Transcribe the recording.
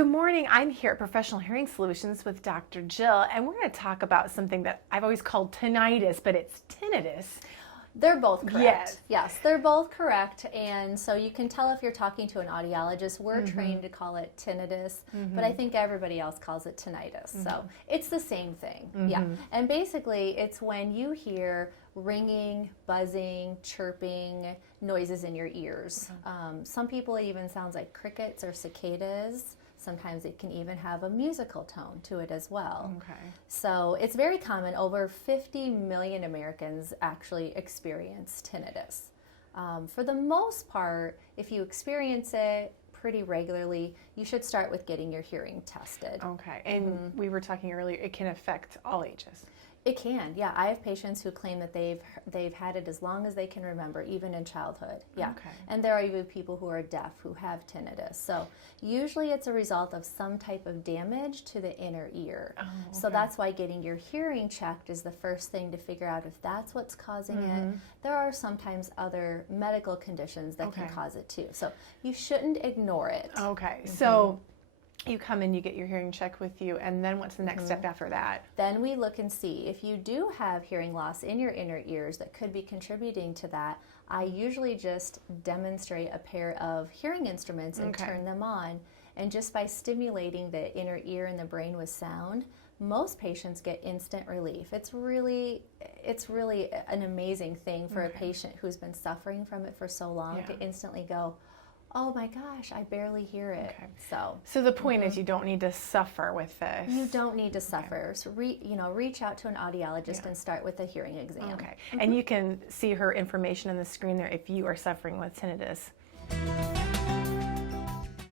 Good morning. I'm here at Professional Hearing Solutions with Dr. Jill, and we're going to talk about something that I've always called tinnitus, but it's tinnitus. They're both correct. Yes. Yes, they're both correct. And so you can tell if you're talking to an audiologist. We're trained to call it tinnitus, but I think everybody else calls it tinnitus. So it's the same thing. Yeah. And basically, it's when you hear ringing, buzzing, chirping noises in your ears. Some people, it even sounds like crickets or cicadas. Sometimes it can even have a musical tone to it as well. Okay. So it's very common. Over 50 million Americans actually experience tinnitus. For the most part, if you experience it pretty regularly, you should start with getting your hearing tested. Okay. And we were talking earlier, it can affect all ages. It can, yeah. I have patients who claim that they've had it as long as they can remember, even in childhood. Yeah. Okay. And there are even people who are deaf who have tinnitus. So usually it's a result of some type of damage to the inner ear. Oh, okay. So that's why getting your hearing checked is the first thing to figure out if that's what's causing it. There are sometimes other medical conditions that can cause it too. So you shouldn't ignore it. Okay. So you come in, you get your hearing checked with you, and then what's the next step after that? Then we look and see if you do have hearing loss in your inner ears that could be contributing to that. I usually just demonstrate a pair of hearing instruments and turn them on. And just by stimulating the inner ear and the brain with sound, most patients get instant relief. It's really an amazing thing for a patient who's been suffering from it for so long to instantly go, oh my gosh, I barely hear it. Okay. So the point is you don't need to suffer with this. you don't need to suffer. So reach out to an audiologist and start with a hearing exam. Okay. And you can see her information on the screen there if you are suffering with tinnitus.